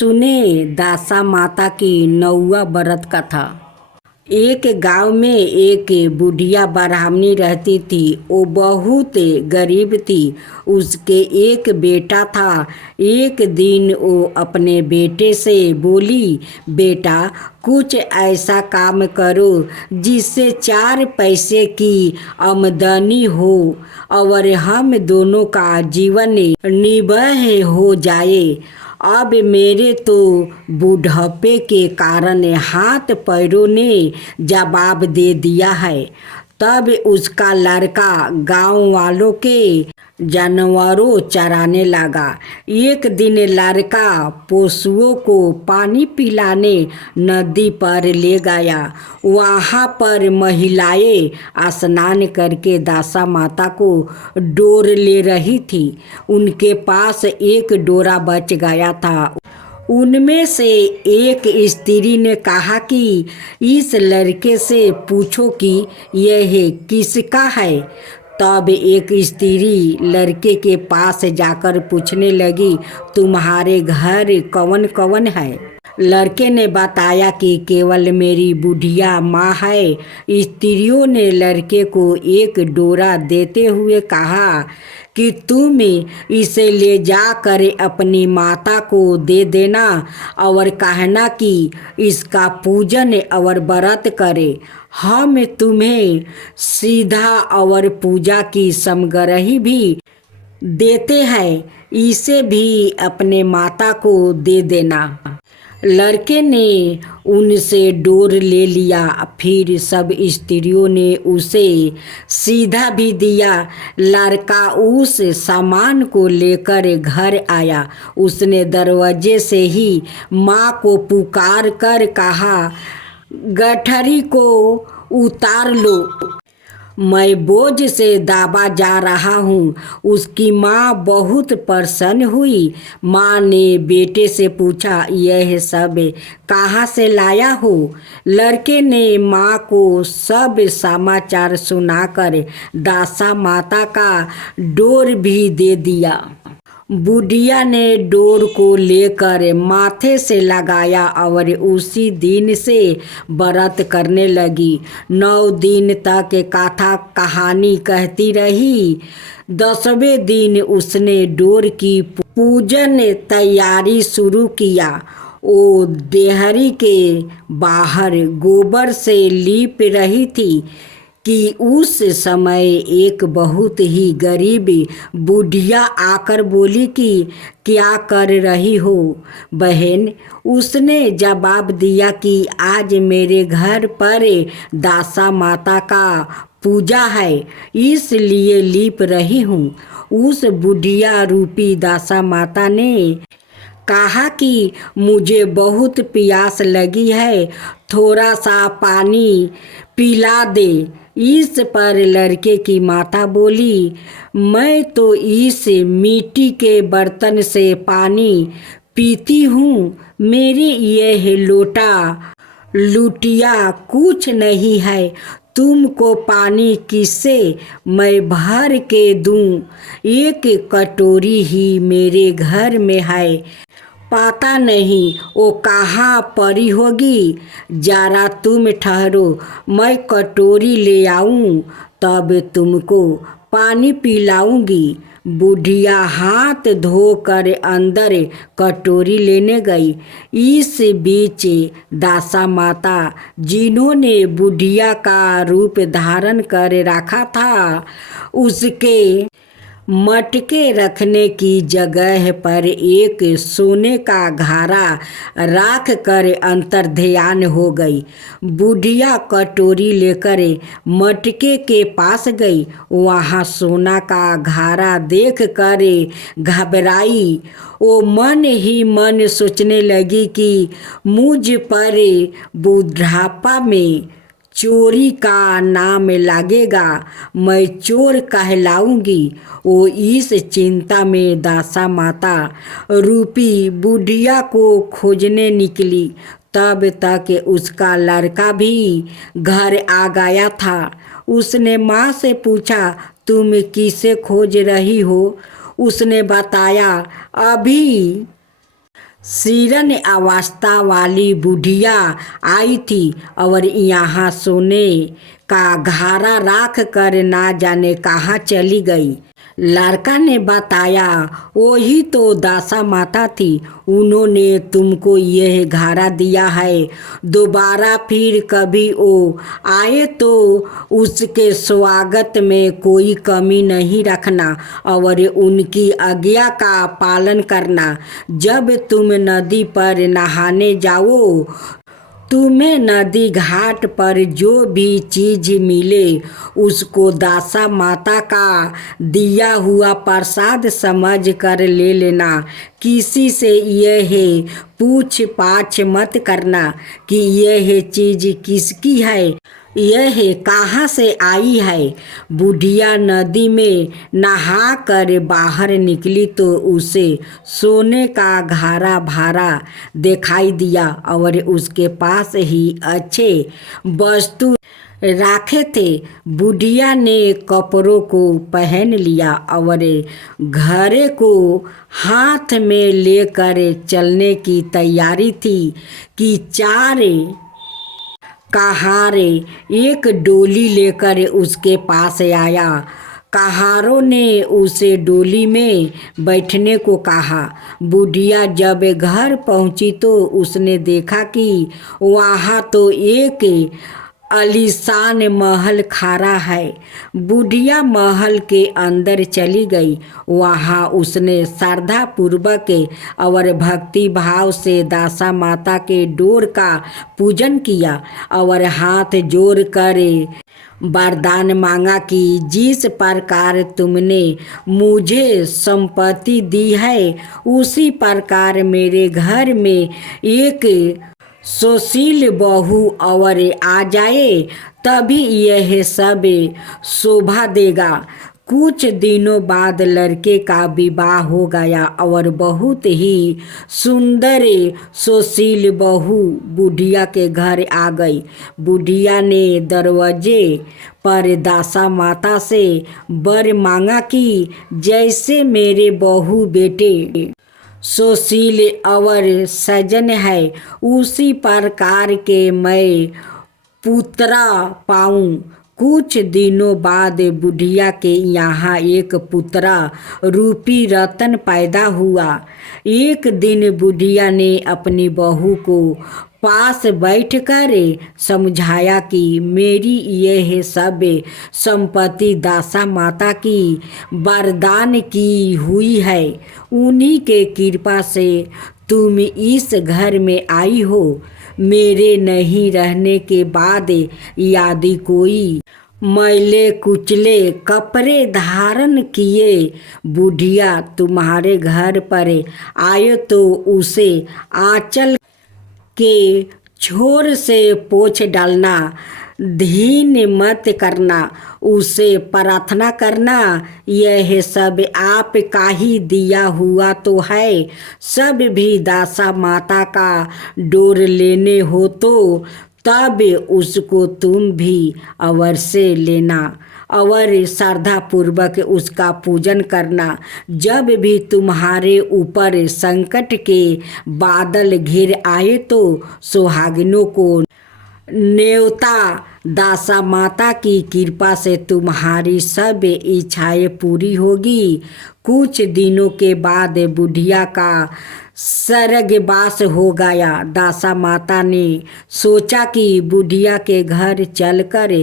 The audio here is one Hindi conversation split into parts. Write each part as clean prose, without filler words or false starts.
सुने दासा माता की नौवा व्रत कथा। एक गांव में एक बुढ़िया ब्राह्मणी रहती थी। वो बहुत गरीब थी। उसके एक बेटा था। एक दिन वो अपने बेटे से बोली, बेटा कुछ ऐसा काम करो जिससे 4 पैसे की आमदनी हो और हम दोनों का जीवन निर्भर हो जाए। अब मेरे तो बुढ़ापे के कारण हाथ पैरों ने जवाब दे दिया है। तब उसका लड़का गांव वालों के जानवरों चराने लगा। एक दिन लड़का पशुओं को पानी पिलाने नदी पर ले गया। वहाँ पर महिलाएं स्नान करके दासा माता को डोर ले रही थी। उनके पास एक डोरा बच गया था। उनमें से एक स्त्री ने कहा कि इस लड़के से पूछो कि यह किसका है। तब एक स्त्री लड़के के पास जाकर पूछने लगी, तुम्हारे घर कौन कौन है। लड़के ने बताया कि केवल मेरी बुढ़िया माँ है। स्त्रियों ने लड़के को एक डोरा देते हुए कहा कि तुम इसे ले जाकर अपनी माता को दे देना और कहना कि इसका पूजन और व्रत करे। हम तुम्हें सीधा और पूजा की सामग्री भी देते हैं, इसे भी अपने माता को दे देना। लड़के ने उनसे डोर ले लिया। फिर सब स्त्रियों ने उसे सीधा भी दिया। लड़का उस सामान को लेकर घर आया। उसने दरवाजे से ही माँ को पुकार कर कहा, गठरी को उतार लो, मैं बोझ से दबा जा रहा हूँ। उसकी माँ बहुत प्रसन्न हुई। माँ ने बेटे से पूछा, यह सब कहाँ से लाया हो। लड़के ने माँ को सब समाचार सुनाकर दासा माता का डोर भी दे दिया। बुढ़िया ने डोर को लेकर माथे से लगाया और उसी दिन से व्रत करने लगी। 9 दिन तक कथा कहानी कहती रही। 10वें दिन उसने डोर की पूजन तैयारी शुरू किया। वो डेहरी के बाहर गोबर से लीप रही थी कि उस समय एक बहुत ही गरीब बुढ़िया आकर बोली कि क्या कर रही हो बहन। उसने जवाब दिया कि आज मेरे घर पर दासा माता का पूजा है, इसलिए लीप रही हूँ। उस बुढ़िया रूपी दासा माता ने कहा कि मुझे बहुत प्यास लगी है, थोड़ा सा पानी पिला दे। इस पर लड़के की माता बोली, मैं तो इस मिट्टी के बर्तन से पानी पीती हूँ, मेरी यह लुटिया कुछ नहीं है। तुमको पानी किससे मैं भर के दूँ, एक कटोरी ही मेरे घर में है, पता नहीं वो कहाँ पड़ी होगी। जरा तुम ठहरो, मैं कटोरी ले आऊँ तब तुमको पानी पिलाऊंगी। बुढ़िया हाथ धोकर अंदर कटोरी लेने गई। इस बीच दासा माता, जिन्होंने बुढ़िया का रूप धारण कर रखा था, उसके मटके रखने की जगह पर एक सोने का घड़ा रख कर अंतर्ध्यान हो गई। बुढ़िया कटोरी लेकर मटके के पास गई। वहाँ सोना का घड़ा देख कर घबराई। वो मन ही मन सोचने लगी कि मुझ पर बुढ़ापा में चोरी का नाम लगेगा, मैं चोर कहलाऊंगी। वो इस चिंता में दासा माता रूपी बुढ़िया को खोजने निकली। तब तक उसका लड़का भी घर आ गया था। उसने माँ से पूछा, तुम किसे खोज रही हो। उसने बताया, अभी सीरन अवस्था वाली बुढ़िया आई थी और यहाँ सोने का घारा राख कर ना जाने कहाँ चली गई। लड़का ने बताया, वही तो दासा माता थी, उन्होंने तुमको यह घारा दिया है। दोबारा फिर कभी वो आए तो उसके स्वागत में कोई कमी नहीं रखना और उनकी आज्ञा का पालन करना। जब तुम नदी पर नहाने जाओ, तुम्हें नदी घाट पर जो भी चीज मिले उसको दासा माता का दिया हुआ प्रसाद समझ कर ले लेना। किसी से यह पूछ पाछ मत करना कि यह चीज किसकी है, यह कहाँ से आई है। बुढ़िया नदी में नहा कर बाहर निकली तो उसे सोने का घारा भारा दिखाई दिया और उसके पास ही अच्छे वस्तु राखे थे। बुढ़िया ने कपड़ों को पहन लिया और घरे को हाथ में लेकर चलने की तैयारी थी कि चार कहारे एक डोली लेकर उसके पास आया। कहारों ने उसे डोली में बैठने को कहा। बुढ़िया जब घर पहुंची तो उसने देखा कि वहाँ तो एक आलीशान महल खड़ा है। बुढ़िया महल के अंदर चली गई। वहाँ उसने श्रद्धा पूर्वक और भक्ति भाव से दासा माता के डोर का पूजन किया और हाथ जोड़ कर वरदान मांगा कि जिस प्रकार तुमने मुझे संपत्ति दी है उसी प्रकार मेरे घर में एक सुशील बहू और आ जाए, तभी यह सब शोभा देगा। कुछ दिनों बाद लड़के का विवाह हो गया और बहुत ही सुंदर सुशील बहू बुढ़िया के घर आ गई। बुढ़िया ने दरवाजे पर दासा माता से वर मांगा कि जैसे मेरे बहू बेटे सुशील और सजन है उसी प्रकार के मैं पुत्रा पाऊं। कुछ दिनों बाद बुढ़िया के यहाँ एक पुत्रा रूपी रतन पैदा हुआ। एक दिन बुढ़िया ने अपनी बहू को पास बैठकर समझाया कि मेरी यह सब संपत्ति दासा माता की वरदान की हुई है। उन्हीं के कृपा से तुम इस घर में आई हो। मेरे नहीं रहने के बाद यदि कोई मैले कुचले कपड़े धारण किए बुढ़िया तुम्हारे घर पर आए तो उसे आंचल के छोर से पोंछ डालना, धीन मत करना, उसे प्रार्थना करना। यह सब आप का ही दिया हुआ तो है। सब भी दासा माता का डोर लेने हो तो तब उसको तुम भी अवश्य लेना और श्रद्धा पूर्वक उसका पूजन करना। जब भी तुम्हारे ऊपर संकट के बादल घिर आए तो सुहागिनों को न्योता दासा माता की कृपा से तुम्हारी सब इच्छाएं पूरी होगी। कुछ दिनों के बाद बुढ़िया का स्वर्गवास हो गया। दासा माता ने सोचा कि बुढ़िया के घर चलकर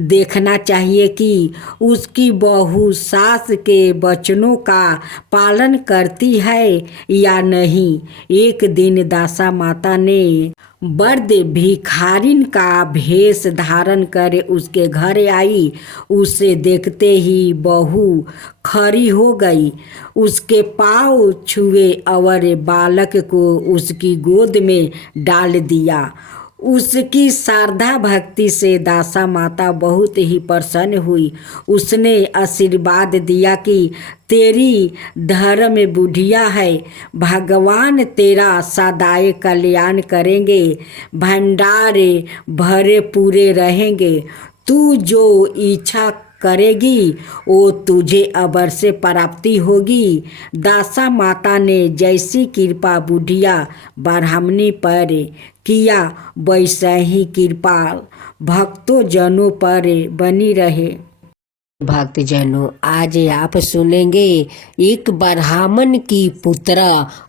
देखना चाहिए कि उसकी बहू सास के वचनों का पालन करती है या नहीं। एक दिन दासा माता ने बर्द भिखारिन का भेष धारण कर उसके घर आई। उसे देखते ही बहू खड़ी हो गई, उसके पाँव छुए और बालक को उसकी गोद में डाल दिया। उसकी श्रद्धा भक्ति से दासा माता बहुत ही प्रसन्न हुई। उसने आशीर्वाद दिया कि तेरी धर्म बुढ़िया है, भगवान तेरा सदाए कल्याण करेंगे, भंडारे भरे पूरे रहेंगे। तू जो इच्छा करेगी वो तुझे अवश्य प्राप्ति होगी। दासा माता ने जैसी कृपा बुढ़िया ब्राह्मणी पर किया वैसा ही कृपा भक्तों जनों पर बनी रहे। भक्तजनों, आज आप सुनेंगे एक ब्राह्मण की पुत्र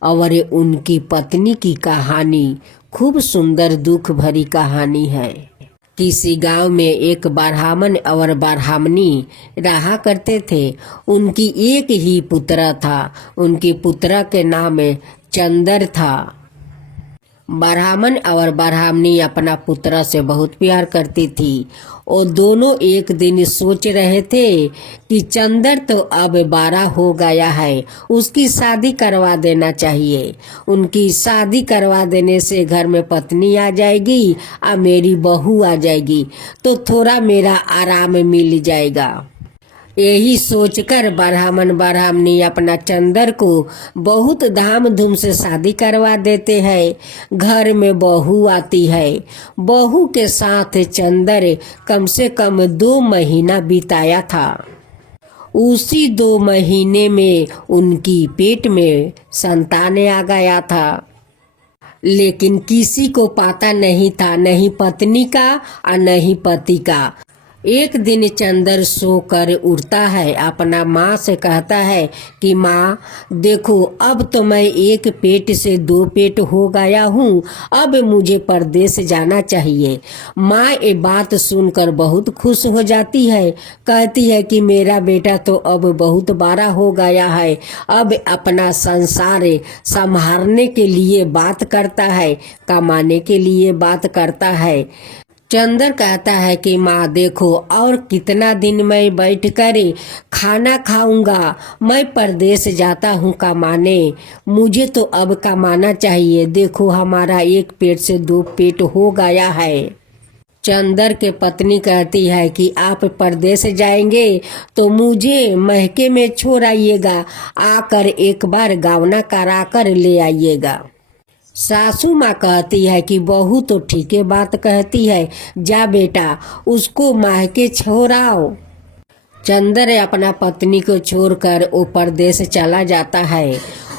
और उनकी पत्नी की कहानी। खूब सुंदर दुख भरी कहानी है। किसी गांव में एक ब्राह्मण और ब्राह्मणी रहा करते थे। उनकी एक ही पुत्र था। उनकी पुत्र के नाम चंदर था। ब्राह्मण और ब्राह्मणी अपना पुत्र से बहुत प्यार करती थी। और दोनों एक दिन सोच रहे थे कि चंदर तो अब 12 हो गया है, उसकी शादी करवा देना चाहिए। उनकी शादी करवा देने से घर में पत्नी आ जाएगी और मेरी बहू आ जाएगी, तो थोड़ा मेरा आराम मिल जाएगा। यही सोचकर ब्राह्मण ब्राह्मणी अपना चंदर को बहुत धामधूम से शादी करवा देते हैं। घर में बहू आती है। बहू के साथ चंदर कम से कम 2 महीना बिताया था। उसी 2 महीने में उनकी पेट में संतान आ गया था। लेकिन किसी को पता नहीं था, नहीं पत्नी का और नहीं पति का। एक दिन चंदर सोकर उठता है, अपना माँ से कहता है कि माँ देखो, अब तो मैं एक पेट से 2 पेट हो गया हूँ, अब मुझे परदेश जाना चाहिए। माँ ये बात सुनकर बहुत खुश हो जाती है। कहती है कि मेरा बेटा तो अब बहुत बड़ा हो गया है, अब अपना संसार संभालने के लिए बात करता है, कमाने के लिए बात करता है। चंदर कहता है कि माँ देखो, और कितना दिन मैं बैठकर खाना खाऊंगा, मैं परदेश जाता हूँ कमाने, मुझे तो अब कमाना चाहिए। देखो हमारा एक पेट से 2 पेट हो गया है। चंदर के पत्नी कहती है कि आप परदेश जाएंगे तो मुझे महके में छोड़ आइएगा, आकर एक बार गावना करा कर ले आइएगा। सासू माँ कहती है कि बहू तो ठीक है बात कहती है, जा बेटा उसको मायके छोड़ाओ। चंदर अपना पत्नी को छोड़कर वो परदेश चला जाता है।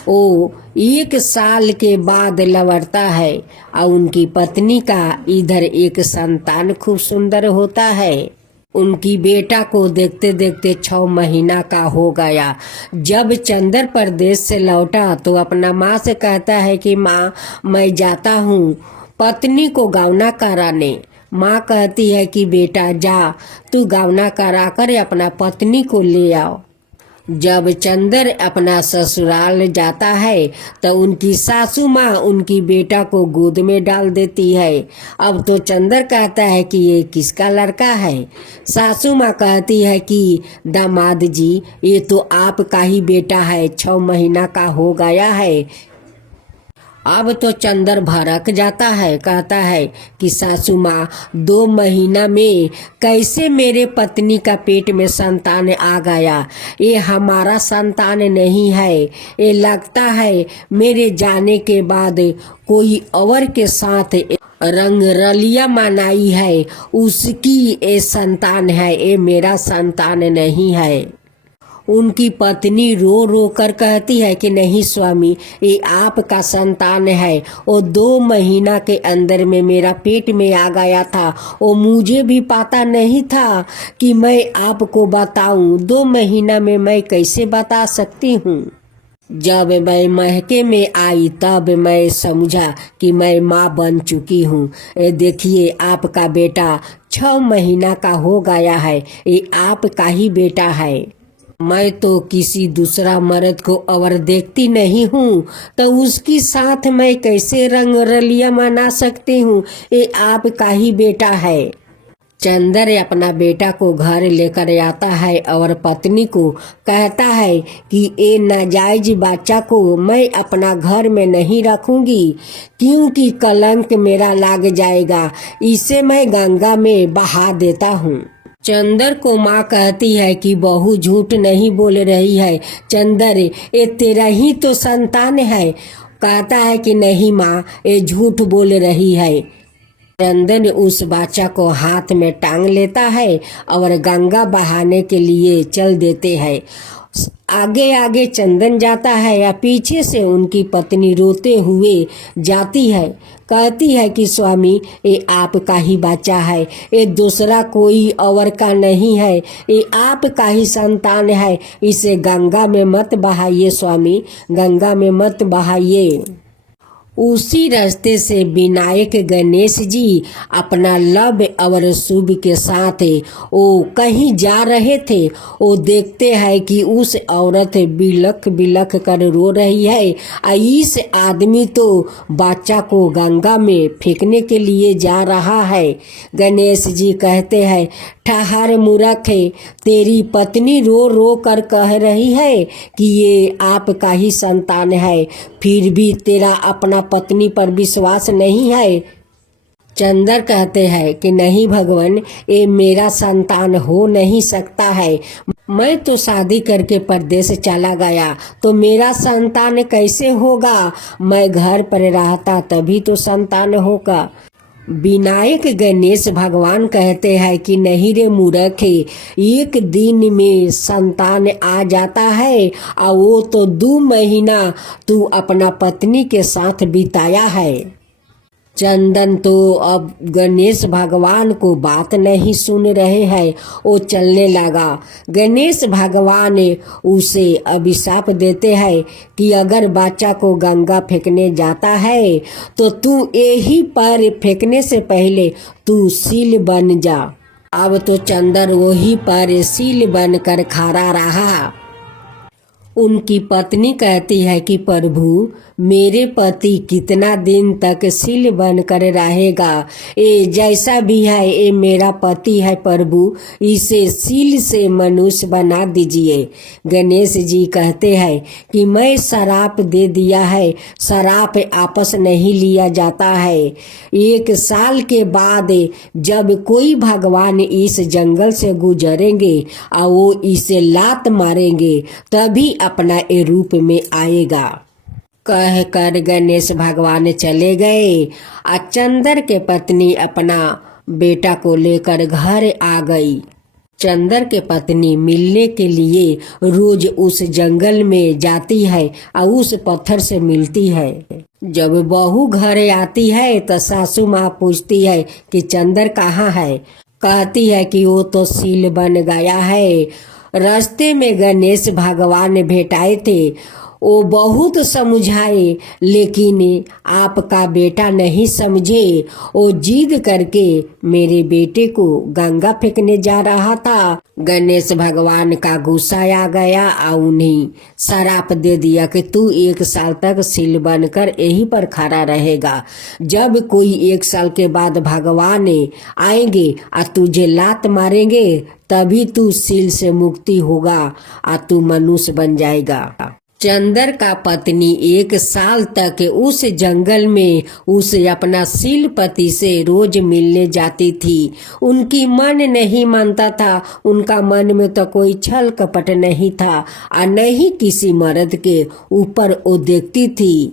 वो 1 साल के बाद लौटता है और उनकी पत्नी का इधर एक संतान खूब सुंदर होता है। उनकी बेटा को देखते देखते 6 महीना का हो गया। जब चंदर परदेश से लौटा तो अपना माँ से कहता है कि माँ मैं जाता हूँ पत्नी को गावना कराने। माँ कहती है कि बेटा जा, तू गावना करा कर अपना पत्नी को ले आओ। जब चंदर अपना ससुराल जाता है तो उनकी सासू माँ उनकी बेटा को गोद में डाल देती है। अब तो चंदर कहता है कि ये किसका लड़का है। सासू माँ कहती है कि दामाद जी ये तो आपका ही बेटा है, 6 महीना का हो गया है। अब तो चंदर भड़क जाता है, कहता है कि सासू माँ 2 महीना में कैसे मेरे पत्नी का पेट में संतान आ गया, ये हमारा संतान नहीं है। ये लगता है मेरे जाने के बाद कोई और के साथ रंग रलिया मनाई है, उसकी ये संतान है, ये मेरा संतान नहीं है। उनकी पत्नी रो रो कर कहती है कि नहीं स्वामी, ये आपका संतान है। वो 2 महीना के अंदर में मेरा पेट में आ गया था, वो मुझे भी पता नहीं था कि मैं आपको बताऊं। 2 महीना में मैं कैसे बता सकती हूँ। जब मैं महके में आई तब मैं समझा कि मैं माँ बन चुकी हूँ। देखिए आपका बेटा 6 महीना का हो गया है, ये आपका ही बेटा है। मैं तो किसी दूसरा मर्द को और देखती नहीं हूँ, तो उसकी साथ मैं कैसे रंग रलिया मना सकती हूँ। ये आपका ही बेटा है। चंदर अपना बेटा को घर लेकर आता है और पत्नी को कहता है कि ये नाजायज बच्चा को मैं अपना घर में नहीं रखूंगी, क्योंकि कलंक मेरा लग जाएगा। इसे मैं गंगा में बहा देता हूँ। चंदर को माँ कहती है कि बहू झूठ नहीं बोल रही है, चंदर ये तेरा ही तो संतान है। कहता है कि नहीं माँ, ये झूठ बोल रही है। चंदन उस बच्चा को हाथ में टांग लेता है और गंगा बहाने के लिए चल देते हैं। आगे आगे चंदन जाता है या पीछे से उनकी पत्नी रोते हुए जाती है, कहती है कि स्वामी ये आपका ही बच्चा है, ये दूसरा कोई और का नहीं है, ये आपका ही संतान है, इसे गंगा में मत बहाइए स्वामी, गंगा में मत बहाइए। उसी रास्ते से विनायक गणेश जी अपना लब और शुभ के साथ वो कहीं जा रहे थे। वो देखते हैं कि उस औरत बिलख बिलख कर रो रही है और इस आदमी तो बच्चा को गंगा में फेंकने के लिए जा रहा है। गणेश जी कहते हैं, ठहर मूर्ख, तेरी पत्नी रो रो कर कह रही है कि ये आपका ही संतान है, फिर भी तेरा अपना पत्नी पर विश्वास नहीं है। चंदर कहते हैं कि नहीं भगवान, ये मेरा संतान हो नहीं सकता है, मैं तो शादी करके परदेश चला गया तो मेरा संतान कैसे होगा, मैं घर पर रहता तभी तो संतान होगा। विनायक गणेश भगवान कहते हैं कि नहीं रे मूर्ख, एक दिन में संतान आ जाता है और वो तो 2 महीना तू अपना पत्नी के साथ बिताया है। चंदन तो अब गणेश भगवान को बात नहीं सुन रहे हैं, वो चलने लगा। गणेश भगवान उसे अभिशाप देते हैं कि अगर बच्चा को गंगा फेंकने जाता है तो तू यही पर फेंकने से पहले तू सील बन जा। अब तो चंदन वही पर सील बनकर खड़ा रहा। उनकी पत्नी कहती है कि प्रभु, मेरे पति कितना दिन तक सील बनकर रहेगा, ये जैसा भी है ये मेरा पति है प्रभु, इसे सील से मनुष्य बना दीजिए। गणेश जी कहते हैं कि मैं शराप दे दिया है, शराप आपस नहीं लिया जाता है। 1 साल के बाद जब कोई भगवान इस जंगल से गुजरेंगे और वो इसे लात मारेंगे तभी अपना ए रूप में आएगा। कह कर गणेश भगवान चले गए। चंदर के पत्नी अपना बेटा को लेकर घर आ गई। चंदर के पत्नी मिलने के लिए रोज उस जंगल में जाती है और उस पत्थर से मिलती है। जब बहू घर आती है तो सासू माँ पूछती है कि चंदर कहाँ है। कहती है कि वो तो सील बन गया है। रास्ते में गणेश भगवान भेटाए थे, वो बहुत समझाए लेकिन आपका बेटा नहीं समझे। वो जिद करके मेरे बेटे को गंगा फेंकने जा रहा था। गणेश भगवान का गुस्सा आ गया और उन्हें श्राप दे दिया कि तू 1 साल तक सील बनकर यहीं पर खड़ा रहेगा। जब कोई 1 साल के बाद भगवान आएंगे और तुझे लात मारेंगे तभी तू सील से मुक्ति होगा और तू मनुष्य बन जाएगा। चंदर का पत्नी 1 साल तक उस जंगल में उस अपना सील पति से रोज मिलने जाती थी। उनकी मन नहीं मानता था, उनका मन में तो कोई छल कपट नहीं था और नहीं किसी मर्द के ऊपर वो देखती थी।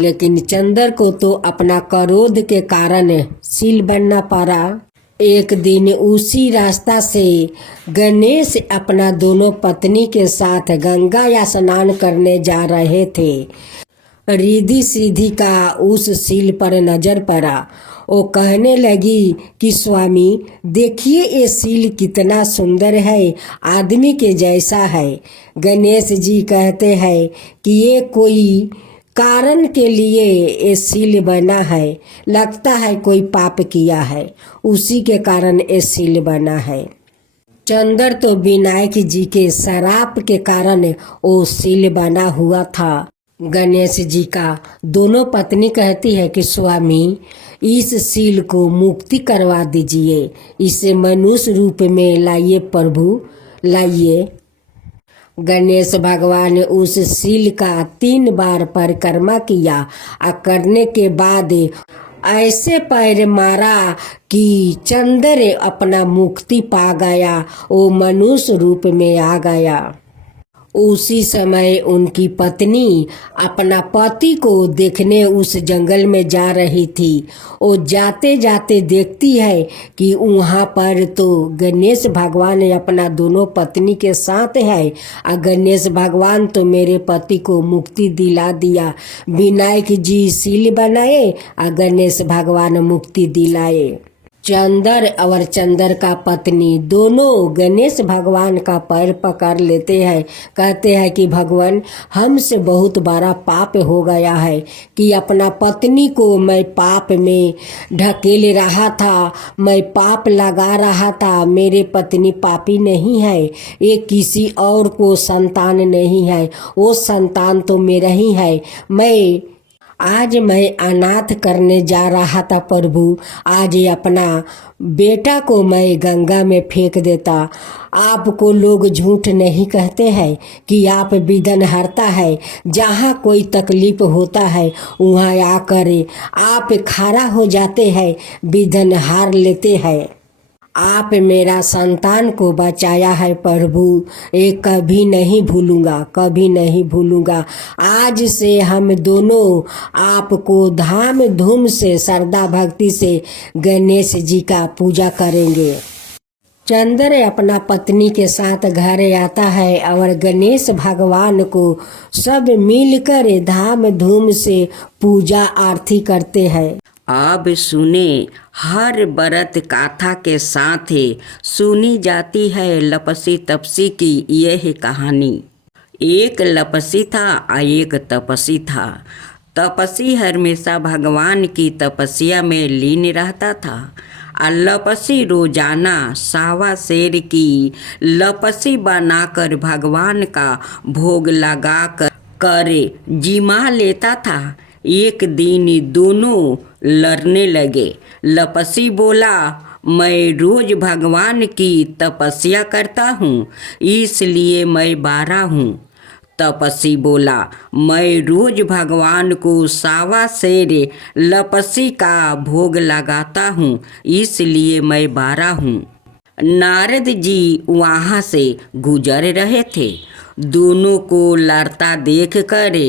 लेकिन चंदर को तो अपना क्रोध के कारण सील बनना पड़ा। एक दिन उसी रास्ता से गणेश अपना दोनों पत्नी के साथ गंगा या स्नान करने जा रहे थे। रिद्धि सिद्धि का उस सील पर नजर पड़ा। वो कहने लगी कि स्वामी देखिए ये सील कितना सुंदर है, आदमी के जैसा है। गणेश जी कहते हैं कि ये कोई कारण के लिए ये सील बना है, लगता है कोई पाप किया है, उसी के कारण ये सील बना है। चंदर तो विनायक जी के श्राप के कारण वो सील बना हुआ था। गणेश जी का दोनों पत्नी कहती है कि स्वामी इस सील को मुक्ति करवा दीजिए, इसे मनुष्य रूप में लाइए प्रभु, लाइए। गणेश भगवान ने उस सील का 3 बार परिक्रमा किया और करने के बाद ऐसे पैर मारा कि चंदर अपना मुक्ति पा गया, वो मनुष्य रूप में आ गया। उसी समय उनकी पत्नी अपना पति को देखने उस जंगल में जा रही थी। वो जाते जाते देखती है कि वहाँ पर तो गणेश भगवान अपना दोनों पत्नी के साथ है। और गणेश भगवान तो मेरे पति को मुक्ति दिला दिया। विनायक जी सील बनाए और गणेश भगवान मुक्ति दिलाए। चंदर और चंदर का पत्नी दोनों गणेश भगवान का पैर पकड़ लेते हैं। कहते हैं कि भगवान, हमसे बहुत बड़ा पाप हो गया है कि अपना पत्नी को मैं पाप में ढकेल रहा था, मैं पाप लगा रहा था। मेरे पत्नी पापी नहीं है, ये किसी और को संतान नहीं है, वो संतान तो मेरा ही है। आज मैं अनाथ करने जा रहा था प्रभु। आज अपना बेटा को मैं गंगा में फेंक देता। आपको लोग झूठ नहीं कहते हैं कि आप विघ्न हरता है। जहाँ कोई तकलीफ होता है वहाँ आकर आप खड़ा हो जाते हैं, विघ्न हार लेते हैं। आप मेरा संतान को बचाया है प्रभु, ये कभी नहीं भूलूंगा, कभी नहीं भूलूंगा। आज से हम दोनों आपको धाम धूम से श्रद्धा भक्ति से गणेश जी का पूजा करेंगे। चंद्र अपना पत्नी के साथ घर आता है और गणेश भगवान को सब मिलकर धाम धूम से पूजा आरती करते हैं। अब सुने, हर व्रत गाथा के साथ सुनी जाती है लपसी तपसी की यह कहानी। एक लपसी था और एक तपसी था। तपसी हमेशा भगवान की तपस्या में लीन रहता था और लपसी रोजाना सावा शेर की लपसी बनाकर भगवान का भोग लगा कर जिमा लेता था। एक दिन दोनों लड़ने लगे। लपसी बोला, मैं रोज भगवान की तपस्या करता हूँ, इसलिए मैं बारा हूँ। तपसी बोला, मैं रोज भगवान को सावा शेर लपसी का भोग लगाता हूँ, इसलिए मैं बारा हूँ। नारद जी वहाँ से गुजर रहे थे। दोनों को लड़ता देख कर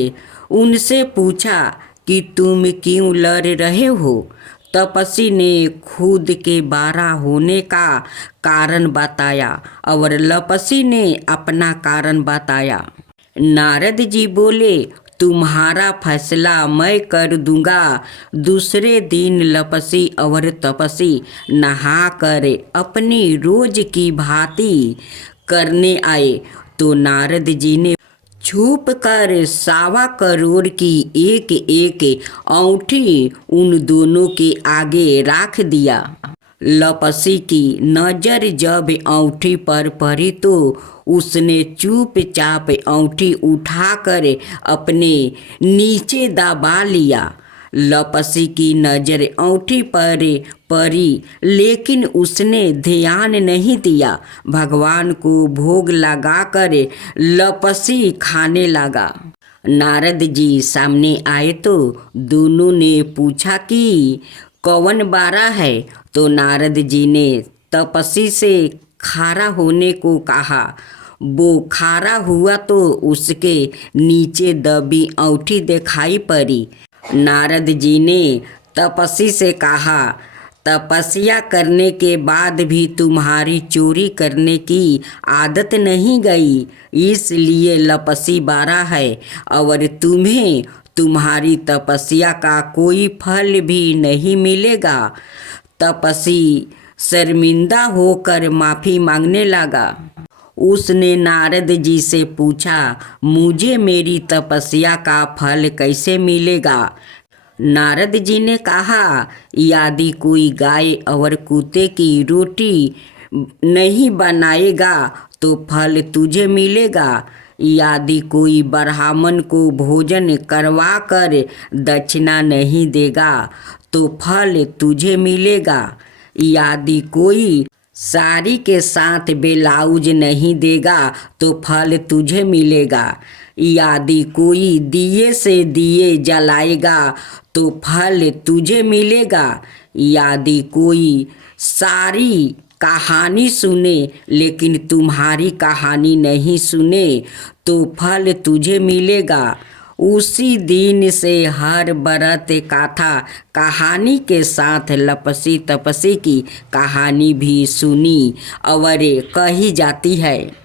उनसे पूछा कि तुम क्यों लड़ रहे हो। तपसी ने खुद के बारा होने का कारण बताया और लपसी ने अपना कारण बताया। नारद जी बोले, तुम्हारा फैसला मैं कर दूंगा। दूसरे दिन लपसी और तपसी नहा कर अपनी रोज की भांति करने आए तो नारद जी ने छुप कर 1.25 करोड़ की एक एक औंठी उन दोनों के आगे रख दिया। लपसी की नजर जब औंठी पर पड़ी तो उसने चुपचाप औंठी उठाकर अपने नीचे दबा लिया। लपसी की नजर औंठी पर पड़ी, लेकिन उसने ध्यान नहीं दिया। भगवान को भोग लगाकर लपसी खाने लगा। नारद जी सामने आए तो दोनों ने पूछा कि कौन बारा है। तो नारद जी ने तपसी से खारा होने को कहा। वो खारा हुआ तो उसके नीचे दबी औंठी दिखाई पड़ी। नारद जी ने तपसी से कहा, तपस्या करने के बाद भी तुम्हारी चोरी करने की आदत नहीं गई, इसलिए लपसी बारा है और तुम्हें तुम्हारी तपस्या का कोई फल भी नहीं मिलेगा। तपसी शर्मिंदा होकर माफ़ी मांगने लगा। उसने नारद जी से पूछा, मुझे मेरी तपस्या का फल कैसे मिलेगा। नारद जी ने कहा, यदि कोई गाय और कुत्ते की रोटी नहीं बनाएगा तो फल तुझे मिलेगा। यदि कोई ब्राह्मण को भोजन करवा कर दक्षिणा नहीं देगा तो फल तुझे मिलेगा। यदि कोई साड़ी के साथ ब्लाउज नहीं देगा तो फल तुझे मिलेगा। यदि कोई दिए से दिए जलाएगा तो फल तुझे मिलेगा। यदि कोई साड़ी कहानी सुने लेकिन तुम्हारी कहानी नहीं सुने तो फल तुझे मिलेगा। उसी दिन से हर बरत गाथा कहानी के साथ लपसी तपसी की कहानी भी सुनी और कही जाती है।